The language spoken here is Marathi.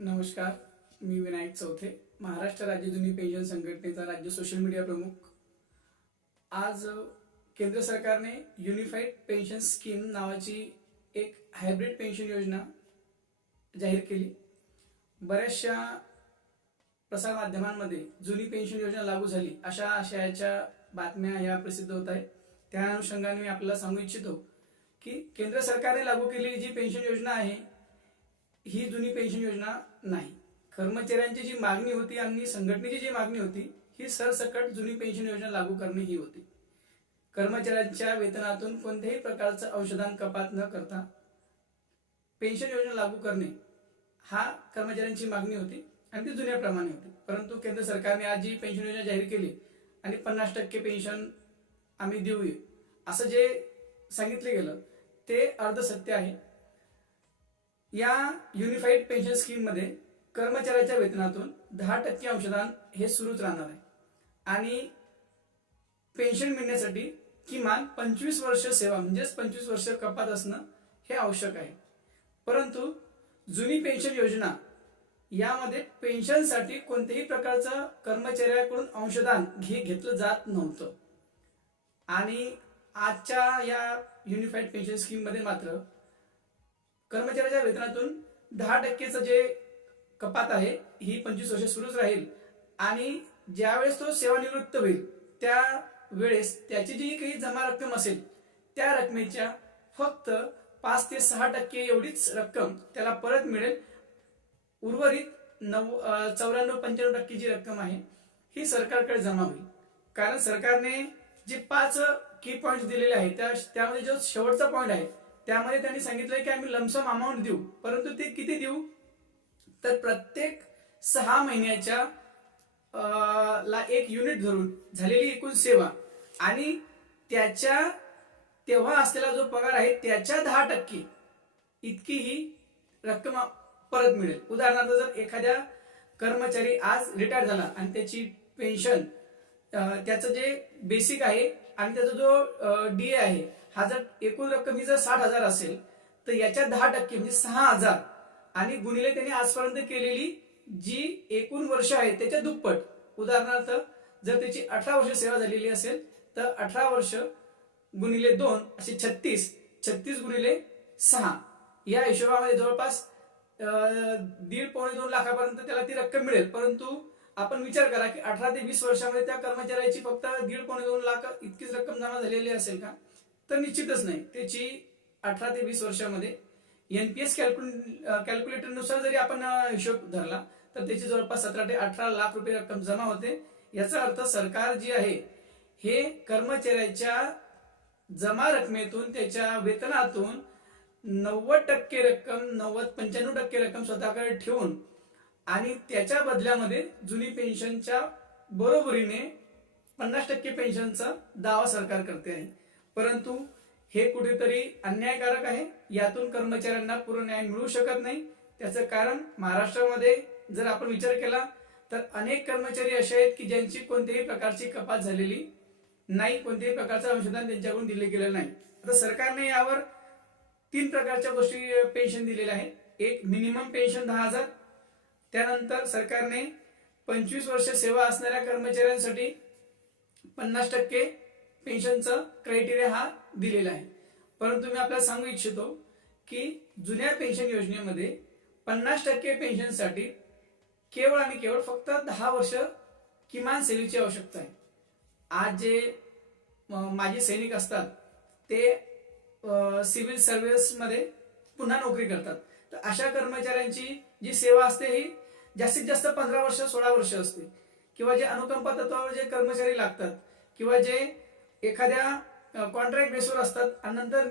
नमस्कार मी विनायक चौथे महाराष्ट्र राज्य जुनी पेन्शन संघटनेचा राज्य सोशल मीडिया प्रमुख. आज केंद्र सरकारने युनिफाईड पेन्शन स्कीम नावाची एक हायब्रिड पेन्शन योजना जाहीर केली. बऱ्याचशा प्रसारमाध्यमांमध्ये जुनी पेन्शन योजना लागू झाली अशा आशयाच्या बातम्या या प्रसिद्ध होत आहेत. त्या अनुषंगाने मी आपल्याला सांगू इच्छितो की केंद्र सरकारने लागू केलेली जी पेन्शन योजना आहे ही जुनी पेन्शन योजना नाही. कर्मचाऱ्यांची जी मागणी होती आणि संघटनेची जी मागणी होती ही सरसकट जुनी पेन्शन योजना लागू करणे ही होती. कर्मचाऱ्यांच्या वेतनातून कोणत्याही प्रकारचं अंशदान कपात न करता पेन्शन योजना लागू करणे हा कर्मचाऱ्यांची मागणी होती आणि ती जुन्याप्रमाणे होती. परंतु केंद्र सरकारने आज जी पेन्शन योजना जाहीर केली आणि पन्नास टक्के पेन्शन आम्ही देऊया असं जे सांगितलं गेलं ते अर्धसत्य आहे. या युनिफाईड पेन्शन स्कीममध्ये कर्मचाऱ्याच्या वेतनातून दहा टक्के अंशदान हे सुरूच राहणार आहे. आणि पेन्शन मिळण्यासाठी किमान पंचवीस वर्ष सेवा म्हणजेच पंचवीस वर्ष कपात असणं हे आवश्यक आहे. परंतु जुनी पेन्शन योजना यामध्ये पेन्शनसाठी कोणत्याही प्रकारचं कर्मचाऱ्याकडून अंशदान घे घेतलं जात नव्हतं. आणि आजच्या या युनिफाईड पेन्शन स्कीममध्ये मात्र कर्मचाऱ्याच्या वेतनातून दहा टक्केचं जे कपात आहे ही पंचवीस वर्ष सुरूच राहील. आणि ज्यावेळेस तो सेवानिवृत्त होईल त्या वेळेस त्याची जी काही जमा रक्कम असेल त्या रकमेच्या फक्त पाच ते सहा टक्के एवढीच रक्कम त्याला परत मिळेल. उर्वरित नऊ चौऱ्याण्णव पंच्याण्णव टक्के जी रक्कम आहे ही सरकारकडे जमा होईल. कारण सरकारने जे पाच की पॉइंट दिलेले आहेत त्यामध्ये जो शेवटचा पॉइंट आहे त्यामध्ये त्यांनी सांगितलंय की आम्ही लमसम अमाऊंट देऊ. परंतु ते किती देऊ? तर प्रत्येक सहा महिन्याच्या ला एक युनिट धरून झालेली एकूण सेवा. आणि त्याच्या तेव्हा असलेला जो पगार आहे त्याच्या दहा टक्के इतकी ही रक्कम परत मिळेल. उदाहरणार्थ जर एखाद्या कर्मचारी आज रिटायर झाला आणि त्याची पेन्शन त्याचं जे बेसिक आहे आणि त्याचा जो डी आहे हा जर एकूण रक्कम ही जर साठ हजार असेल तर याच्या दहा टक्के म्हणजे सहा हजार आणि गुणिले त्याने आजपर्यंत केलेली जी एकूण वर्ष आहे त्याच्या दुप्पट. उदाहरणार्थ जर त्याची अठरा वर्ष सेवा झालेली असेल तर अठरा वर्ष गुणिले दोन असे छत्तीस छत्तीस गुणिले सहा. या हिशोबामध्ये जवळपास दीड पावणे दोन लाखापर्यंत त्याला ती रक्कम मिळेल. परंतु आपण विचार करा की अठरा ते वीस वर्षामध्ये त्या कर्मचाऱ्याची फक्त दीड पावणे दोन लाख इतकीच रक्कम जमा झालेली असेल का? तर निश्चितच नाही. त्याची अठरा ते वीस वर्षामध्ये एनपीएस कॅल्क्युलेटरनुसार जरी आपण हिशोब धरला तर त्याची जवळपास सतरा ते अठरा लाख रुपये रक्कम जमा होते. याचा अर्थ सरकार जी आहे हे कर्मचाऱ्याच्या जमा रकमेतून त्याच्या वेतनातून नव्वद टक्के रक्कम नव्वद पंच्याण्णव टक्के रक्कम स्वतःकडे ठेवून आणि त्याच्या बदल्यामध्ये जुनी पेन्शनच्या बरोबरीने पन्नास टक्के पेन्शनचा दावा सरकार करते आहे. परंतु हे कुठेतरी अन्यायकारक आहे. यातून कर्मचाऱ्यांना पूर्ण न्याय मिळू शकत नाही. त्याचं कारण महाराष्ट्रामध्ये जर आपण विचार केला तर अनेक कर्मचारी असे आहेत की ज्यांची कोणत्याही प्रकारची कपात झालेली नाही कोणत्याही प्रकारचं अंशदान त्यांच्याकडून दिले गेलं नाही. आता सरकारने यावर तीन प्रकारच्या गोष्टी पेन्शन दिलेल्या आहेत. एक मिनिमम पेन्शन दहा हजार त्यानंतर सरकारने पंचवीस वर्ष सेवा असणाऱ्या कर्मचाऱ्यांसाठी पन्नास टक्के पेन्शनचं क्रायटेरिया हा दिलेला आहे. परंतु मी आपल्याला सांगू इच्छितो की जुन्या पेन्शन योजनेमध्ये पन्नास टक्के पेन्शनसाठी केवळ आणि केवळ फक्त दहा वर्ष किमान सेवेची आवश्यकता आहे. आज जे माझे सैनिक असतात ते सिव्हिल सर्व्हिसमध्ये पुन्हा नोकरी करतात. तर अशा कर्मचाऱ्यांची जी सेवा असते ही जास्तीत जास्त पंधरा वर्ष सोळा वर्ष असते. किंवा जे अनुकंपा तत्वावर जे कर्मचारी लागतात किंवा जे एखाद्या कॉन्ट्रॅक्ट बेसवर असतात आणि नंतर